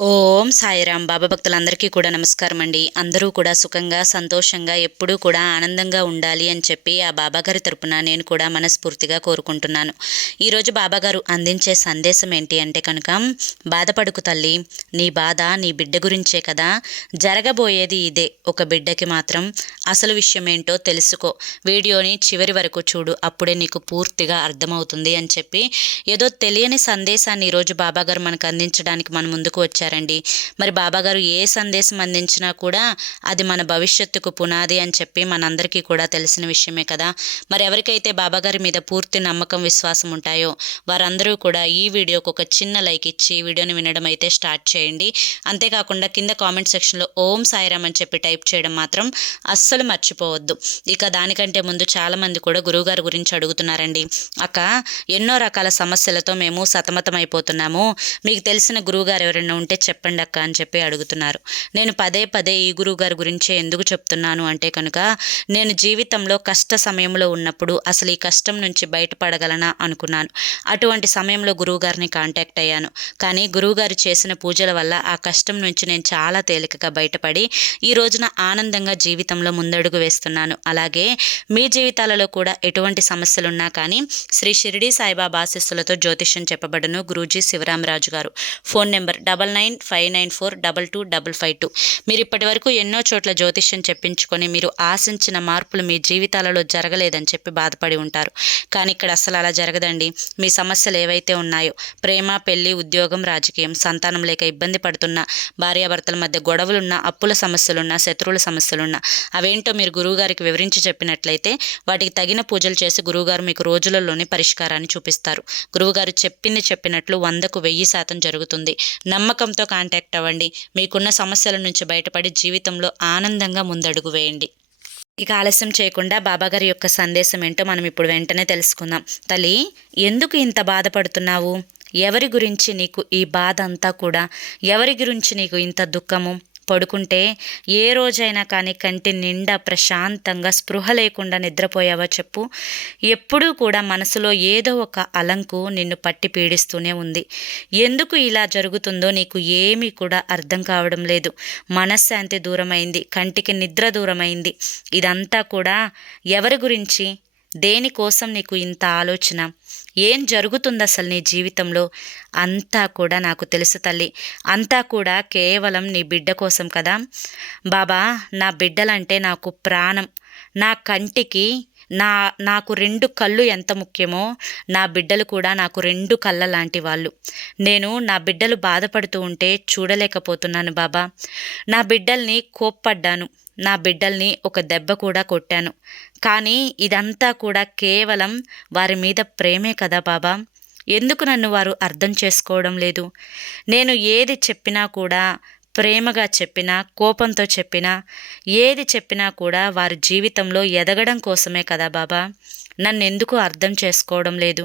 ఓం సాయిరామ్. బాబా భక్తులందరికీ కూడా నమస్కారం అండి. అందరూ కూడా సుఖంగా సంతోషంగా ఎప్పుడూ కూడా ఆనందంగా ఉండాలి అని చెప్పి ఆ బాబాగారి తరపున నేను కూడా మనస్ఫూర్తిగా కోరుకుంటున్నాను. ఈరోజు బాబాగారు అందించే సందేశం ఏంటి అంటే కనుక, బాధపడుకు తల్లి, నీ బాధ నీ బిడ్డ గురించే కదా, జరగబోయేది ఇదే. ఒక బిడ్డకి మాత్రం అసలు విషయం ఏంటో తెలుసుకో, వీడియోని చివరి వరకు చూడు, అప్పుడే నీకు పూర్తిగా అర్థమవుతుంది అని చెప్పి ఏదో తెలియని సందేశాన్ని ఈరోజు బాబాగారు మనకు అందించడానికి మన ముందుకు వచ్చారండి. మరి బాబాగారు ఏ సందేశం అందించినా కూడా అది మన భవిష్యత్తుకు పునాది అని చెప్పి మనందరికీ కూడా తెలిసిన విషయమే కదా. మరి ఎవరికైతే బాబాగారి మీద పూర్తి నమ్మకం విశ్వాసం ఉంటాయో వారందరూ కూడా ఈ వీడియోకి ఒక చిన్న లైక్ ఇచ్చి వీడియోని వినడం అయితే స్టార్ట్ చేయండి. అంతేకాకుండా కింద కామెంట్ సెక్షన్లో ఓం సాయిరామ్ అని చెప్పి టైప్ చేయడం మాత్రం అస్సలు మర్చిపోవద్దు. ఇక దానికంటే ముందు చాలామంది కూడా గురువుగారి గురించి అడుగుతున్నారండి. అక్క, ఎన్నో రకాల సమస్యలతో మేము సతమతం అయిపోతున్నాము, మీకు తెలిసిన గురువుగారు ఎవరైనా ఉంటే చెప్పండి అక్క అని చెప్పి అడుగుతున్నారు. నేను పదే పదే ఈ గురువుగారి గురించే ఎందుకు చెప్తున్నాను అంటే కనుక, నేను జీవితంలో కష్ట సమయంలో ఉన్నప్పుడు అసలు ఈ కష్టం నుంచి బయటపడగలనా అనుకున్నాను. అటువంటి సమయంలో గురువుగారిని కాంటాక్ట్ అయ్యాను. కానీ గురువుగారు చేసిన పూజల వల్ల ఆ కష్టం నుంచి నేను చాలా తేలికగా బయటపడి ఈ రోజున ఆనందంగా జీవితంలో ముందడుగు వేస్తున్నాను. అలాగే మీ జీవితాలలో కూడా ఎటువంటి సమస్యలున్నా కానీ శ్రీ షిరిడి సాయిబాబా ఆశీస్సులతో జ్యోతిష్యం చెప్పబడును. గురూజీ శివరామరాజు గారు. Phone number 995994225552. మీరు ఇప్పటి వరకు ఎన్నో చోట్ల జ్యోతిష్యం చెప్పించుకొని మీరు ఆశించిన మార్పులు మీ జీవితాలలో జరగలేదని చెప్పి బాధపడి ఉంటారు. కానీ ఇక్కడ అసలు అలా జరగదండి. మీ సమస్యలు ఏవైతే ఉన్నాయో, ప్రేమ, పెళ్లి, ఉద్యోగం, రాజకీయం, సంతానం లేక ఇబ్బంది పడుతున్న, భార్యాభర్తల మధ్య గొడవలున్నా, అప్పుల సమస్యలున్నా, శత్రువుల సమస్యలున్నా, అవేంటో మీరు గురువుగారికి వివరించి చెప్పినట్లయితే వాటికి తగిన పూజలు చేసి గురువుగారు మీకు రోజులలోనే పరిష్కారాన్ని చూపిస్తారు. గురువుగారు చెప్పినట్లు 100కు 1000% జరుగుతుంది. నమ్మకంతో కాంటాక్ట్ అవ్వండి. మీకున్న సమస్యల నుంచి బయటపడి జీవితంలో ఆనందంగా ముందడుగు వేయండి. ఇక ఆలస్యం చేయకుండా బాబాగారి యొక్క సందేశం ఏంటో మనం ఇప్పుడు వెంటనే తెలుసుకుందాం. తల్లి, ఎందుకు ఇంత బాధపడుతున్నావు? ఎవరి గురించి నీకు ఈ బాధ అంతా కూడా? ఎవరి గురించి నీకు ఇంత దుఃఖము? పడుకుంటే ఏ రోజైనా కానీ కంటి నిండా ప్రశాంతంగా స్పృహ లేకుండా నిద్రపోయావా చెప్పు? ఎప్పుడూ కూడా మనసులో ఏదో ఒక అలంకు నిన్ను పట్టి పీడిస్తూనే ఉంది. ఎందుకు ఇలా జరుగుతుందో నీకు ఏమీ కూడా అర్థం కావడం లేదు. మనశ్శాంతి దూరమైంది, కంటికి నిద్ర దూరమైంది. ఇదంతా కూడా ఎవరి గురించి? దేనికోసం నీకు ఇంత ఆలోచన? ఏం జరుగుతుంది అసలు నీ జీవితంలో? అంతా కూడా నాకు తెలుసు తల్లి. అంతా కూడా కేవలం నీ బిడ్డ కోసం కదా. బాబా, నా బిడ్డలంటే నాకు ప్రాణం. నా కంటికి నాకు 2 కళ్ళు ఎంత ముఖ్యమో, నా బిడ్డలు కూడా నాకు 2 కళ్ళ లాంటి వాళ్ళు. నేను నా బిడ్డలు బాధపడుతూ ఉంటే చూడలేకపోతున్నాను బాబా. నా బిడ్డల్ని కోప్పడ్డాను, నా బిడ్డల్ని ఒక దెబ్బ కూడా కొట్టాను. కానీ ఇదంతా కూడా కేవలం వారి మీద ప్రేమే కదా బాబా. ఎందుకు నన్ను వారు అర్థం చేసుకోవడం లేదు? నేను ఏది చెప్పినా కూడా, ప్రేమగా చెప్పినా, కోపంతో చెప్పినా, ఏది చెప్పినా కూడా వారి జీవితంలో ఎదగడం కోసమే కదా బాబా. నన్నెందుకు అర్థం చేసుకోవడం లేదు?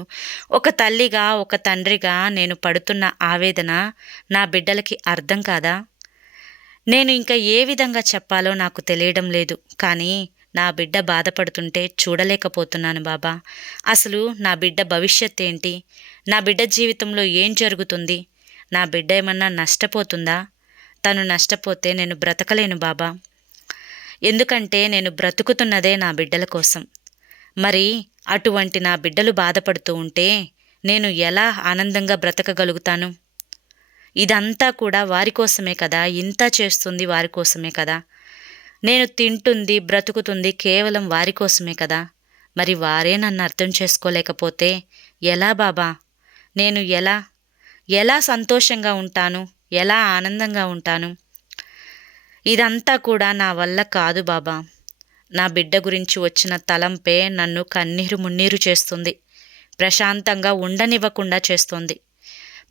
ఒక తల్లిగా, ఒక తండ్రిగా నేను పడుతున్న ఆవేదన నా బిడ్డలకి అర్థం కాదా? నేను ఇంకా ఏ విధంగా చెప్పాలో నాకు తెలియడం లేదు. కానీ నా బిడ్డ బాధపడుతుంటే చూడలేకపోతున్నాను బాబా. అసలు నా బిడ్డ భవిష్యత్ ఏంటి? నా బిడ్డ జీవితంలో ఏం జరుగుతుంది? నా బిడ్డ ఏమన్నా నష్టపోతుందా? తను నష్టపోతే నేను బ్రతకలేను బాబా. ఎందుకంటే నేను బ్రతుకుతున్నదే నా బిడ్డల కోసం. మరి అటువంటి నా బిడ్డలు బాధపడుతూ ఉంటే నేను ఎలా ఆనందంగా బ్రతకగలుగుతాను? ఇదంతా కూడా వారి కోసమే కదా, ఇంత చేస్తుంది వారి కోసమే కదా. నేను తింటుంది, బ్రతుకుతుంది కేవలం వారి కోసమే కదా. మరి వారే నన్ను అర్థం చేసుకోలేకపోతే ఎలా బాబా? నేను ఎలా సంతోషంగా ఉంటాను? ఎలా ఆనందంగా ఉంటాను? ఇదంతా కూడా నా వల్ల కాదు బాబా. నా బిడ్డ గురించి వచ్చిన తలంపే నన్ను కన్నీరు మున్నీరు చేస్తుంది, ప్రశాంతంగా ఉండనివ్వకుండా చేస్తుంది.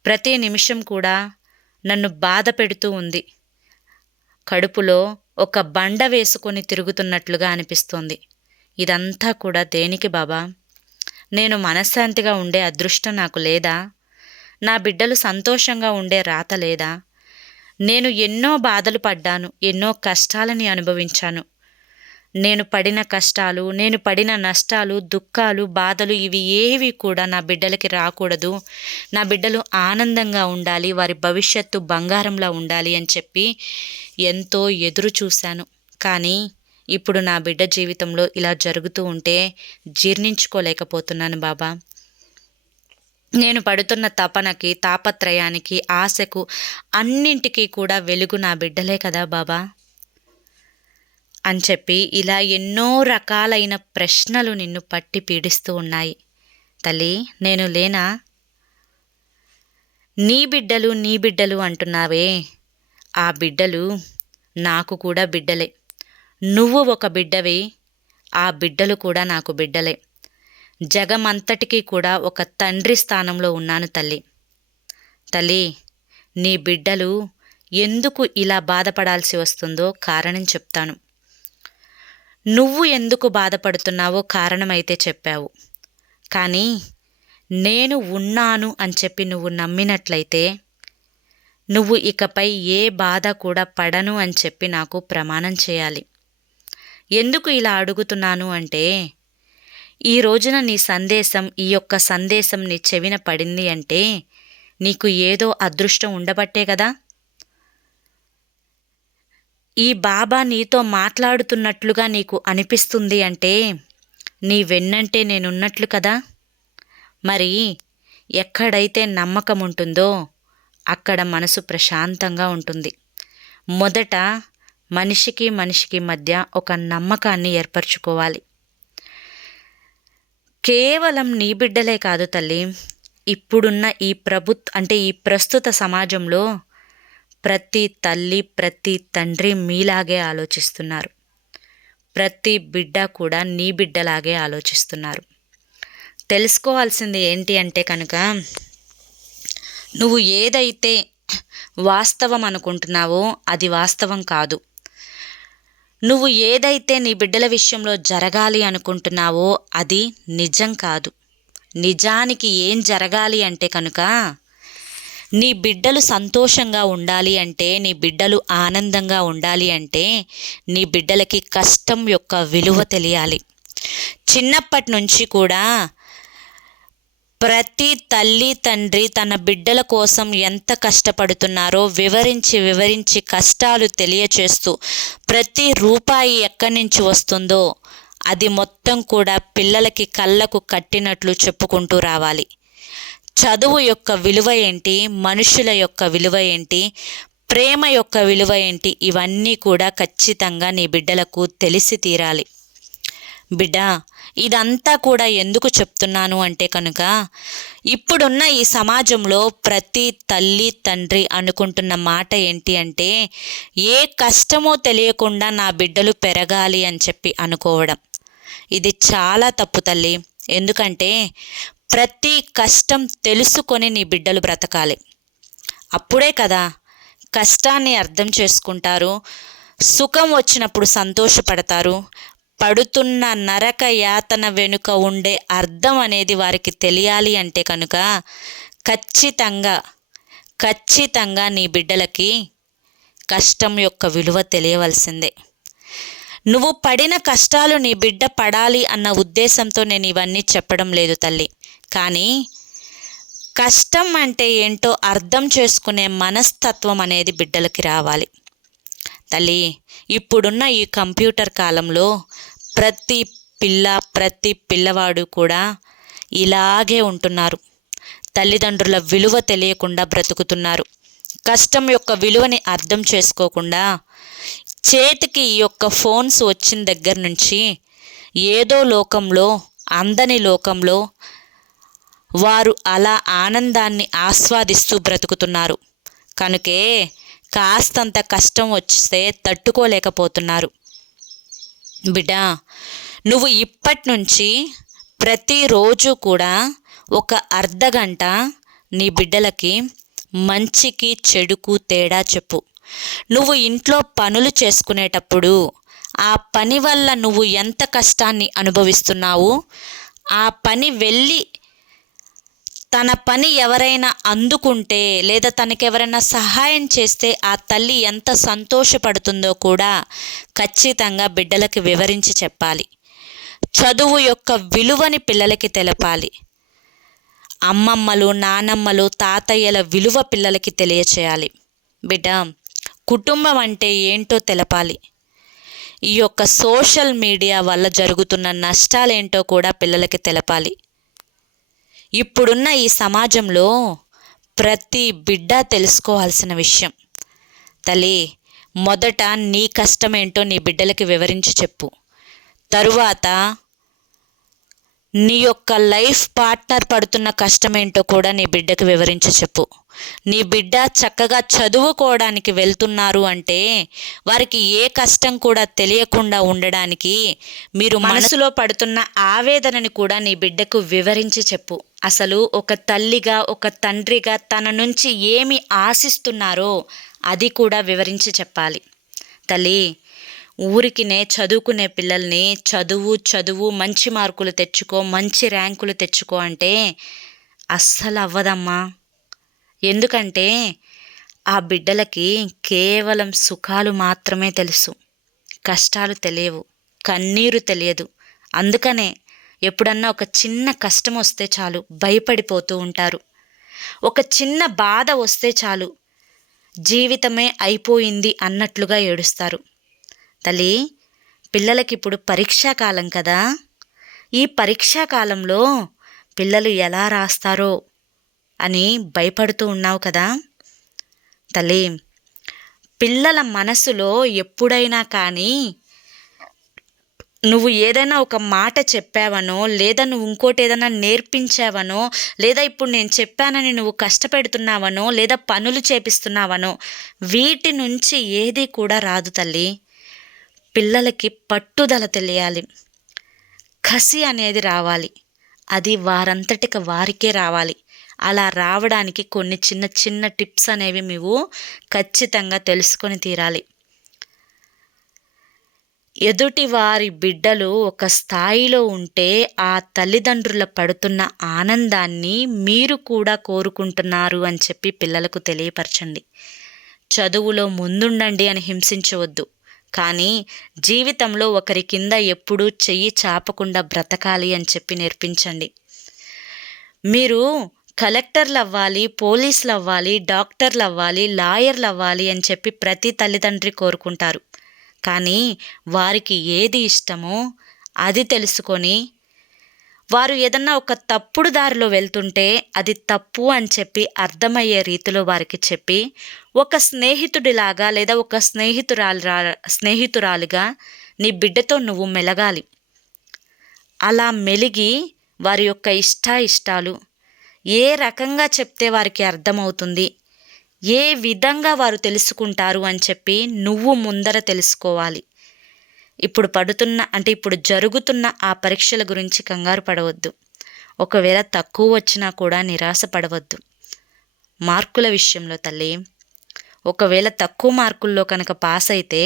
ప్రతి నిమిషం కూడా నన్ను బాధ పెడుతూ ఉంది. కడుపులో ఒక బండ వేసుకొని తిరుగుతున్నట్లుగా అనిపిస్తోంది. ఇదంతా కూడా దేనికి బాబా? నేను మనశ్శాంతిగా ఉండే అదృష్టం నాకు లేదా? నా బిడ్డలు సంతోషంగా ఉండే రాత లేదా? నేను ఎన్నో బాధలు పడ్డాను, ఎన్నో కష్టాలని అనుభవించాను. నేను పడిన కష్టాలు, నేను పడిన నష్టాలు, దుఃఖాలు, బాధలు ఇవి ఏవి కూడా నా బిడ్డలకి రాకూడదు. నా బిడ్డలు ఆనందంగా ఉండాలి, వారి భవిష్యత్తు బంగారంలా ఉండాలి అని చెప్పి ఎంతో ఎదురు చూశాను. కానీ ఇప్పుడు నా బిడ్డ జీవితంలో ఇలా జరుగుతూ ఉంటే జీర్ణించుకోలేకపోతున్నాను బాబా. నేను పడుతున్న తపనకి, తాపత్రయానికి, ఆశకు అన్నింటికీ కూడా వెలుగు నా బిడ్డలే కదా బాబా అని చెప్పి ఇలా ఎన్నో రకాలైన ప్రశ్నలు నిన్ను పట్టి పీడిస్తూ ఉన్నాయి. తల్లి, నేను లేనా? నీ బిడ్డలు నీ బిడ్డలు అంటున్నావే, ఆ బిడ్డలు నాకు కూడా బిడ్డలే. నువ్వు ఒక బిడ్డవి, ఆ బిడ్డలు కూడా నాకు బిడ్డలే. జగమంతటికీ కూడా ఒక తండ్రి స్థానంలో ఉన్నాను తల్లి. తల్లి, నీ బిడ్డలు ఎందుకు ఇలా బాధపడాల్సి వస్తుందో కారణం చెప్తాను. నువ్వు ఎందుకు బాధపడుతున్నావో కారణమైతే చెప్పావు. కానీ నేను ఉన్నాను అని చెప్పి నువ్వు నమ్మినట్లయితే నువ్వు ఇకపై ఏ బాధ కూడా పడను అని చెప్పి నాకు ప్రమాణం చేయాలి. ఎందుకు ఇలా అడుగుతున్నాను అంటే, ఈ రోజున నీ సందేశం, ఈ యొక్క సందేశం నీ చెవిన పడింది అంటే నీకు ఏదో అదృష్టం ఉండబట్టే కదా. ఈ బాబా నీతో మాట్లాడుతున్నట్లుగా నీకు అనిపిస్తుంది అంటే నీ వెన్నంటే నేనున్నట్లు కదా. మరి ఎక్కడైతే నమ్మకం ఉంటుందో అక్కడ మనసు ప్రశాంతంగా ఉంటుంది. మొదట మనిషికి మనిషికి మధ్య ఒక నమ్మకాన్ని ఏర్పరచుకోవాలి. కేవలం నీ బిడ్డలే కాదు తల్లి, ఇప్పుడున్న ఈ ప్రస్తుత సమాజంలో ప్రతి తల్లి, ప్రతి తండ్రి మీలాగే ఆలోచిస్తున్నారు. ప్రతి బిడ్డ కూడా నీ బిడ్డలాగే ఆలోచిస్తున్నారు. తెలుసుకోవాల్సింది ఏంటి అంటే కనుక, నువ్వు ఏదైతే వాస్తవం అనుకుంటున్నావో అది వాస్తవం కాదు. నువ్వు ఏదైతే నీ బిడ్డల విషయంలో జరగాలి అనుకుంటున్నావో అది నిజం కాదు. నిజానికి ఏం జరగాలి అంటే కనుక, నీ బిడ్డలు సంతోషంగా ఉండాలి అంటే, నీ బిడ్డలు ఆనందంగా ఉండాలి అంటే నీ బిడ్డలకి కష్టం యొక్క విలువ తెలియాలి. చిన్నప్పటి నుంచి కూడా ప్రతి తల్లి తండ్రి తన బిడ్డల కోసం ఎంత కష్టపడుతున్నారో వివరించి కష్టాలు తెలియచేస్తూ, ప్రతి రూపాయి ఎక్కడి నుంచి వస్తుందో అది మొత్తం కూడా పిల్లలకి కళ్ళకు కట్టినట్లు చెప్పుకుంటూ రావాలి. చదువు యొక్క విలువ ఏంటి, మనుషుల యొక్క విలువ ఏంటి, ప్రేమ యొక్క విలువ ఏంటి, ఇవన్నీ కూడా ఖచ్చితంగా నీ బిడ్డలకు తెలిసి తీరాలి. బిడ్డ, ఇదంతా కూడా ఎందుకు చెప్తున్నాను అంటే కనుక, ఇప్పుడున్న ఈ సమాజంలో ప్రతి తల్లి తండ్రి అనుకుంటున్న మాట ఏంటి అంటే, ఏ కష్టమో తెలియకుండా నా బిడ్డలు పెరగాలి అని చెప్పి అనుకోవడం. ఇది చాలా తప్పు తల్లి. ఎందుకంటే ప్రతి కష్టం తెలుసుకొని నీ బిడ్డలు బ్రతకాలి. అప్పుడే కదా కష్టాన్ని అర్థం చేసుకుంటారు, సుఖం వచ్చినప్పుడు సంతోషపడతారు. పడుతున్న నరక యాతన వెనుక ఉండే అర్థం అనేది వారికి తెలియాలి అంటే కనుక ఖచ్చితంగా నీ బిడ్డలకి కష్టం యొక్క విలువ తెలియవలసిందే. నువ్వు పడిన కష్టాలు నీ బిడ్డ పడాలి అన్న ఉద్దేశంతో నేను ఇవన్నీ చెప్పడం లేదు తల్లి. కానీ కష్టం అంటే ఏంటో అర్థం చేసుకునే మనస్తత్వం అనేది బిడ్డలకి రావాలి. తల్లి, ఇప్పుడున్న ఈ కంప్యూటర్ కాలంలో ప్రతి పిల్లవాడు కూడా ఇలాగే ఉంటున్నారు. తల్లిదండ్రుల విలువ తెలియకుండా బ్రతుకుతున్నారు. కష్టం యొక్క విలువని అర్థం చేసుకోకుండా చేతికి ఈ యొక్క ఫోన్స్ వచ్చిన దగ్గర నుంచి ఏదో లోకంలో, అందని లోకంలో వారు అలా ఆనందాన్ని ఆస్వాదిస్తూ బ్రతుకుతున్నారు. కనుకే కాస్తంత కష్టం వస్తే తట్టుకోలేకపోతున్నారు. బిడ్డ, నువ్వు ఇప్పటి నుంచి ప్రతిరోజు కూడా ఒక అర్ధగంట నీ బిడ్డలకి మంచికి చెడుకు తేడా చెప్పు. నువ్వు ఇంట్లో పనులు చేసుకునేటప్పుడు ఆ పని వల్ల నువ్వు ఎంత కష్టాన్ని అనుభవిస్తున్నావు, ఆ పని వెళ్ళి తన పని ఎవరైనా అందుకుంటే లేదా తనకెవరైనా సహాయం చేస్తే ఆ తల్లి ఎంత సంతోషపడుతుందో కూడా ఖచ్చితంగా బిడ్డలకి వివరించి చెప్పాలి. చదువు యొక్క విలువని పిల్లలకి తెలపాలి. అమ్మమ్మలు, నానమ్మలు, తాతయ్యల విలువ పిల్లలకి తెలియచేయాలి. బిడ్డ, కుటుంబం అంటే ఏంటో తెలపాలి. ఈ యొక్క సోషల్ మీడియా వల్ల జరుగుతున్న నష్టాలేంటో కూడా పిల్లలకి తెలపాలి. ఇప్పుడున్న ఈ సమాజంలో ప్రతి బిడ్డ తెలుసుకోవాల్సిన విషయం. తల్లి, మొదట నీ కష్టమేంటో నీ బిడ్డలకి వివరించి చెప్పు. తరువాత నీ యొక్క లైఫ్ పార్ట్నర్ పడుతున్న కష్టమేంటో కూడా నీ బిడ్డకు వివరించి చెప్పు. నీ బిడ్డ చక్కగా చదువుకోవడానికి వెళ్తున్నారు అంటే వారికి ఏ కష్టం కూడా తెలియకుండా ఉండడానికి మీరు మనసులో పడుతున్న ఆవేదనని కూడా నీ బిడ్డకు వివరించి చెప్పు. అసలు ఒక తల్లిగా, ఒక తండ్రిగా తన నుంచి ఏమి ఆశిస్తున్నారో అది కూడా వివరించి చెప్పాలి. తల్లి, ఊరికినే చదువుకునే పిల్లల్ని చదువు మంచి మార్కులు తెచ్చుకో, మంచి ర్యాంకులు తెచ్చుకో అంటే అస్సలు అవ్వదమ్మా. ఎందుకంటే ఆ బిడ్డలకి కేవలం సుఖాలు మాత్రమే తెలుసు, కష్టాలు తెలియవు, కన్నీరు తెలియదు. అందుకనే ఎప్పుడన్నా ఒక చిన్న కష్టం వస్తే చాలు భయపడిపోతూ ఉంటారు. ఒక చిన్న బాధ వస్తే చాలు జీవితమే అయిపోయింది అన్నట్లుగా ఏడుస్తారు. తల్లి, పిల్లలకి ఇప్పుడు పరీక్షాకాలం కదా, ఈ పరీక్షాకాలంలో పిల్లలు ఎలా రాస్తారో అని భయపడుతూ ఉన్నావు కదా. తల్లి, పిల్లల మనసులో ఎప్పుడైనా కానీ నువ్వు ఏదైనా ఒక మాట చెప్పావనో, లేదా నువ్వు ఇంకోటి ఏదైనా నేర్పించావనో, లేదా ఇప్పుడు నేను చెప్పానని నువ్వు కష్టపెడుతున్నావనో, లేదా పనులు చేపిస్తున్నావనో వీటి నుంచి ఏది కూడా రాదు తల్లి. పిల్లలకి పట్టుదల తెలియాలి, కసి అనేది రావాలి. అది వారంతటికి వారికే రావాలి. అలా రావడానికి కొన్ని చిన్న చిన్న టిప్స్ అనేవి నువ్వు ఖచ్చితంగా తెలుసుకొని తీరాలి. ఎదుటి వారి బిడ్డలు ఒక స్థాయిలో ఉంటే ఆ తల్లిదండ్రుల పడుతున్న ఆనందాన్ని మీరు కూడా కోరుకుంటున్నారు అని చెప్పి పిల్లలకు తెలియపరచండి. చదువులో ముందుండండి అని హింసించవద్దు, కానీ జీవితంలో ఒకరి కింద ఎప్పుడూ చెయ్యి చాపకుండా బ్రతకాలి అని చెప్పి నేర్పించండి. మీరు కలెక్టర్లు అవ్వాలి, పోలీసులు అవ్వాలి, డాక్టర్లు అవ్వాలి, లాయర్లు అవ్వాలి అని చెప్పి ప్రతి తల్లిదండ్రి కోరుకుంటారు. కానీ వారికి ఏది ఇష్టమో అది తెలుసుకొని వారు ఏదన్నా ఒక తప్పుడు దారిలో వెళ్తుంటే అది తప్పు అని చెప్పి అర్థమయ్యే రీతిలో వారికి చెప్పి ఒక స్నేహితుడిలాగా లేదా ఒక స్నేహితురాలుగా నీ బిడ్డతో నువ్వు మెలగాలి. అలా మెలిగి వారి యొక్క ఇష్టాలు ఏ రకంగా చెప్తే వారికి అర్థమవుతుంది, ఏ విధంగా వారు తెలుసుకుంటారు అని చెప్పి నువ్వు ముందర తెలుసుకోవాలి. ఇప్పుడు జరుగుతున్న ఆ పరీక్షల గురించి కంగారు పడవద్దు. ఒకవేళ తక్కువ వచ్చినా కూడా నిరాశ పడవద్దు. మార్కుల విషయంలో తల్లి, ఒకవేళ తక్కువ మార్కుల్లో కనుక పాస్ అయితే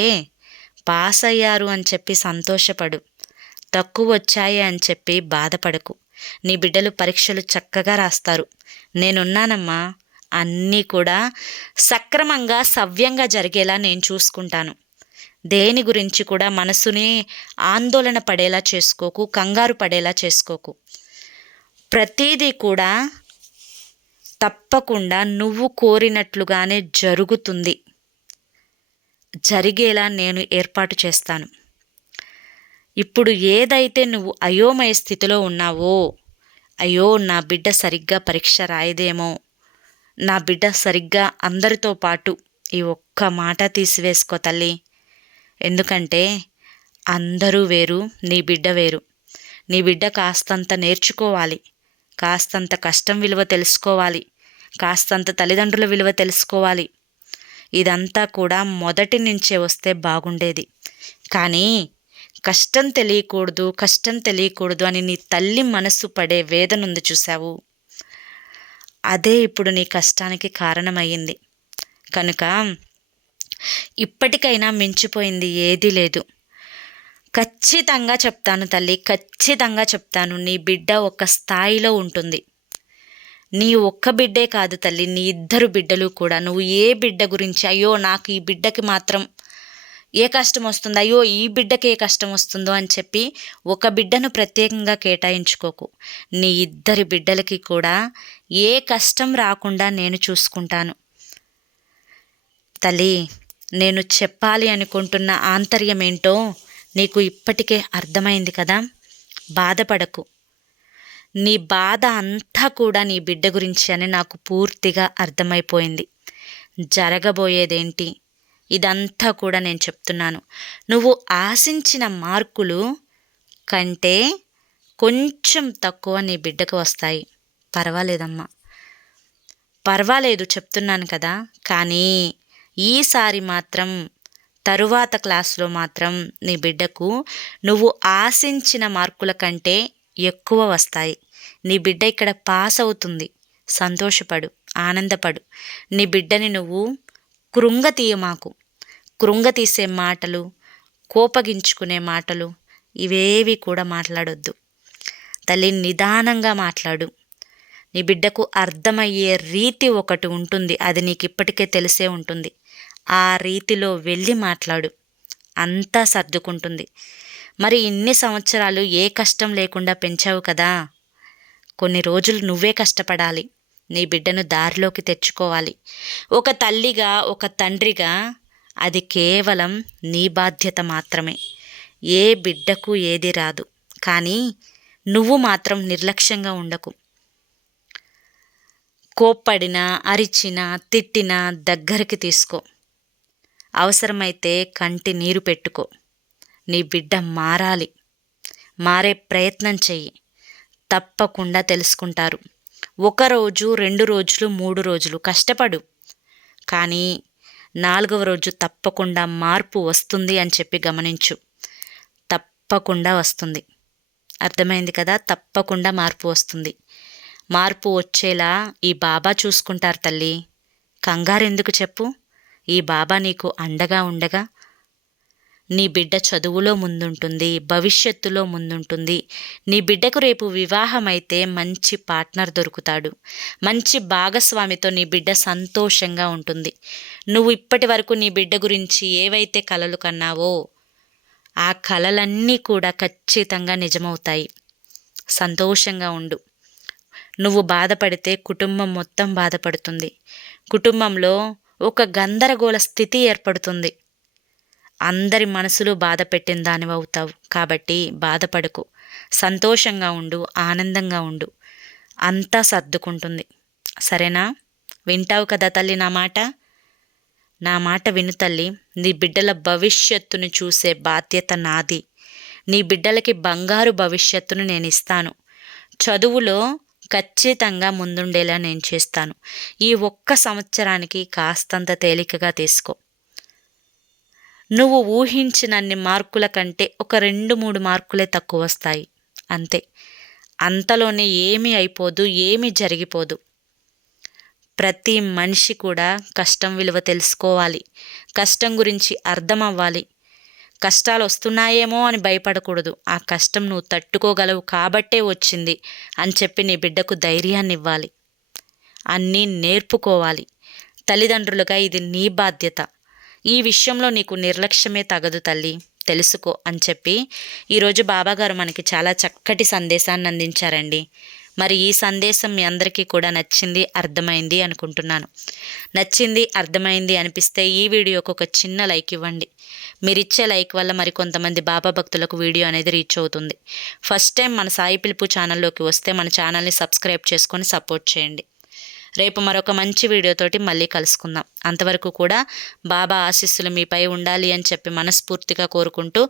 పాస్ అయ్యారు అని చెప్పి సంతోషపడు, తక్కువ వచ్చాయి అని చెప్పి బాధపడకు. నీ బిడ్డలు పరీక్షలు చక్కగా రాస్తారు. నేనున్నానమ్మా, అన్నీ కూడా సక్రమంగా సవ్యంగా జరిగేలా నేను చూసుకుంటాను. దేని గురించి కూడా మనసుని ఆందోళన పడేలా చేసుకోకు, కంగారు పడేలా చేసుకోకు. ప్రతీదీ కూడా తప్పకుండా నువ్వు కోరినట్లుగానే జరుగుతుంది, జరిగేలా నేను ఏర్పాటు చేస్తాను. ఇప్పుడు ఏదైతే నువ్వు అయోమయ స్థితిలో ఉన్నావో, అయ్యో నా బిడ్డ సరిగ్గా పరీక్ష రాయదేమో, నా బిడ్డ సరిగ్గా అందరితో పాటు, ఈ ఒక్క మాట తీసివేసుకో తల్లి. ఎందుకంటే అందరూ వేరు, నీ బిడ్డ వేరు. నీ బిడ్డ కాస్తంత నేర్చుకోవాలి, కాస్తంత కష్టం విలువ తెలుసుకోవాలి, కాస్తంత తల్లిదండ్రుల విలువ తెలుసుకోవాలి. ఇదంతా కూడా మొదటి నుంచే వస్తే బాగుండేది. కానీ కష్టం తెలియకూడదు అని నీ తల్లి మనసు పడే వేదన ఉంది చూసావు, అదే ఇప్పుడు నీ కష్టానికి కారణమయ్యింది. కనుక ఇప్పటికైనా మించిపోయింది ఏదీ లేదు. ఖచ్చితంగా చెప్తాను తల్లి, ఖచ్చితంగా చెప్తాను, నీ బిడ్డ ఒక స్థాయిలో ఉంటుంది. నీ ఒక్క బిడ్డే కాదు తల్లి, నీ ఇద్దరు బిడ్డలు కూడా. నువ్వు ఏ బిడ్డ గురించి అయ్యో నాకు ఈ బిడ్డకి మాత్రం ఏ కష్టం వస్తుందో, అయ్యో ఈ బిడ్డకి ఏ కష్టం వస్తుందో అని చెప్పి ఒక బిడ్డను ప్రత్యేకంగా కేటాయించుకోకు. నీ ఇద్దరి బిడ్డలకి కూడా ఏ కష్టం రాకుండా నేను చూసుకుంటాను. తల్లి, నేను చెప్పాలి అనుకుంటున్న ఆంతర్యం ఏంటో నీకు ఇప్పటికే అర్థమైంది కదా. బాధపడకు. నీ బాధ అంతా కూడా నీ బిడ్డ గురించి అని నాకు పూర్తిగా అర్థమైపోయింది. జరగబోయేదేంటి ఇదంతా కూడా నేను చెప్తున్నాను. నువ్వు ఆశించిన మార్కులు కంటే కొంచెం తక్కువ నీ బిడ్డకు వస్తాయి. పర్వాలేదమ్మా, పర్వాలేదు చెప్తున్నాను కదా. కానీ ఈసారి మాత్రం తరువాత క్లాసులో మాత్రం నీ బిడ్డకు నువ్వు ఆశించిన మార్కుల కంటే ఎక్కువ వస్తాయి. నీ బిడ్డ ఇక్కడ పాస్ అవుతుంది. సంతోషపడు, ఆనందపడు. నీ బిడ్డని నువ్వు కృంగతీయమాకు. కృంగతీసే మాటలు, కోపగించుకునే మాటలు ఇవేవి కూడా మాట్లాడొద్దు తల్లి. నిదానంగా మాట్లాడు. నీ బిడ్డకు అర్థమయ్యే రీతి ఒకటి ఉంటుంది, అది నీకు ఇప్పటికే తెలిసే ఉంటుంది. ఆ రీతిలో వెళ్ళి మాట్లాడు, అంతా సర్దుకుంటుంది. మరి ఇన్ని సంవత్సరాలు ఏ కష్టం లేకుండా పెంచావు కదా, కొన్ని రోజులు నువ్వే కష్టపడాలి. నీ బిడ్డను దారిలోకి తెచ్చుకోవాలి. ఒక తల్లిగా, ఒక తండ్రిగా అది కేవలం నీ బాధ్యత మాత్రమే. ఏ బిడ్డకు ఏది రాదు. కానీ నువ్వు మాత్రం నిర్లక్ష్యంగా ఉండకు. కోప్పడినా, అరిచినా, తిట్టినా దగ్గరికి తీసుకో. అవసరమైతే కంటి నీరు పెట్టుకో. నీ బిడ్డ మారాలి. మారే ప్రయత్నం చెయ్యి. తప్పకుండా తెలుసుకుంటారు. 1 రోజు, 2 రోజులు, 3 రోజులు కష్టపడు. కానీ 4వ రోజు తప్పకుండా మార్పు వస్తుంది అని చెప్పి గమనించు. తప్పకుండా వస్తుంది. అర్థమైంది కదా. తప్పకుండా మార్పు వస్తుంది. మార్పు వచ్చేలా ఈ బాబా చూసుకుంటారు తల్లి. కంగారెందుకు చెప్పు. ఈ బాబా నీకు అండగా ఉండగా నీ బిడ్డ చదువులో ముందుంటుంది, భవిష్యత్తులో ముందుంటుంది. నీ బిడ్డకు రేపు వివాహమైతే మంచి పార్ట్నర్ దొరుకుతాడు. మంచి భాగస్వామితో నీ బిడ్డ సంతోషంగా ఉంటుంది. నువ్వు ఇప్పటి వరకు నీ బిడ్డ గురించి ఏవైతే కలలు కన్నావో ఆ కలలన్నీ కూడా ఖచ్చితంగా నిజమవుతాయి. సంతోషంగా ఉండు. నువ్వు బాధపడితే కుటుంబం మొత్తం బాధపడుతుంది. కుటుంబంలో ఒక గందరగోళ స్థితి ఏర్పడుతుంది. అందరి మనసులు బాధ పెట్టిన దానివవుతావు. కాబట్టి బాధపడకు. సంతోషంగా ఉండు, ఆనందంగా ఉండు. అంతా సర్దుకుంటుంది. సరేనా? వింటావు కదా తల్లి నా మాట? నా మాట విను తల్లి. నీ బిడ్డల భవిష్యత్తును చూసే బాధ్యత నాది. నీ బిడ్డలకి బంగారు భవిష్యత్తును నేను ఇస్తాను. చదువులో ఖచ్చితంగా ముందుండేలా నేను చేస్తాను. ఈ 1 సంవత్సరానికి కాస్తంత తేలికగా తీసుకో. నువ్వు ఊహించినన్ని మార్కుల కంటే ఒక 2-3 మార్కులే తక్కువ వస్తాయి అంతే. అంతలోనే ఏమీ అయిపోదు, ఏమీ జరిగిపోదు. ప్రతి మనిషి కూడా కష్టం విలువ తెలుసుకోవాలి. కష్టం గురించి అర్థం అవ్వాలి. కష్టాలు వస్తున్నాయేమో అని భయపడకూడదు. ఆ కష్టం నువ్వు తట్టుకోగలవు కాబట్టే వచ్చింది అని చెప్పి నీ బిడ్డకు ధైర్యాన్ని ఇవ్వాలి. అన్నీ నేర్పుకోవాలి. తల్లిదండ్రులుగా ఇది నీ బాధ్యత. ఈ విషయంలో నీకు నిర్లక్ష్యమే తగదు తల్లి, తెలుసుకో అని చెప్పి ఈరోజు బాబాగారు మనకి చాలా చక్కటి సందేశాన్ని అందించారండి. మరి ఈ సందేశం మీ అందరికీ కూడా నచ్చింది, అర్థమైంది అనుకుంటున్నాను. నచ్చింది, అర్థమైంది అనిపిస్తే ఈ వీడియోకి ఒక చిన్న లైక్ ఇవ్వండి. మీరిచ్చే లైక్ వల్ల మరికొంతమంది బాబా భక్తులకు వీడియో అనేది రీచ్ అవుతుంది. ఫస్ట్ టైం మన సాయి పిలుపు ఛానల్లోకి వస్తే మన ఛానల్ని సబ్స్క్రైబ్ చేసుకొని సపోర్ట్ చేయండి. రేపు మరొక మంచి వీడియోతోటి మళ్ళీ కలుసుకుందాం. అంతవరకు కూడా బాబా ఆశీస్సులు మీపై ఉండాలి అని చెప్పి మనస్ఫూర్తిగా కోరుకుంటూ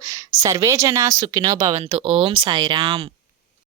సర్వేజన సుఖినో భవంతు. ఓం సాయిరామ్.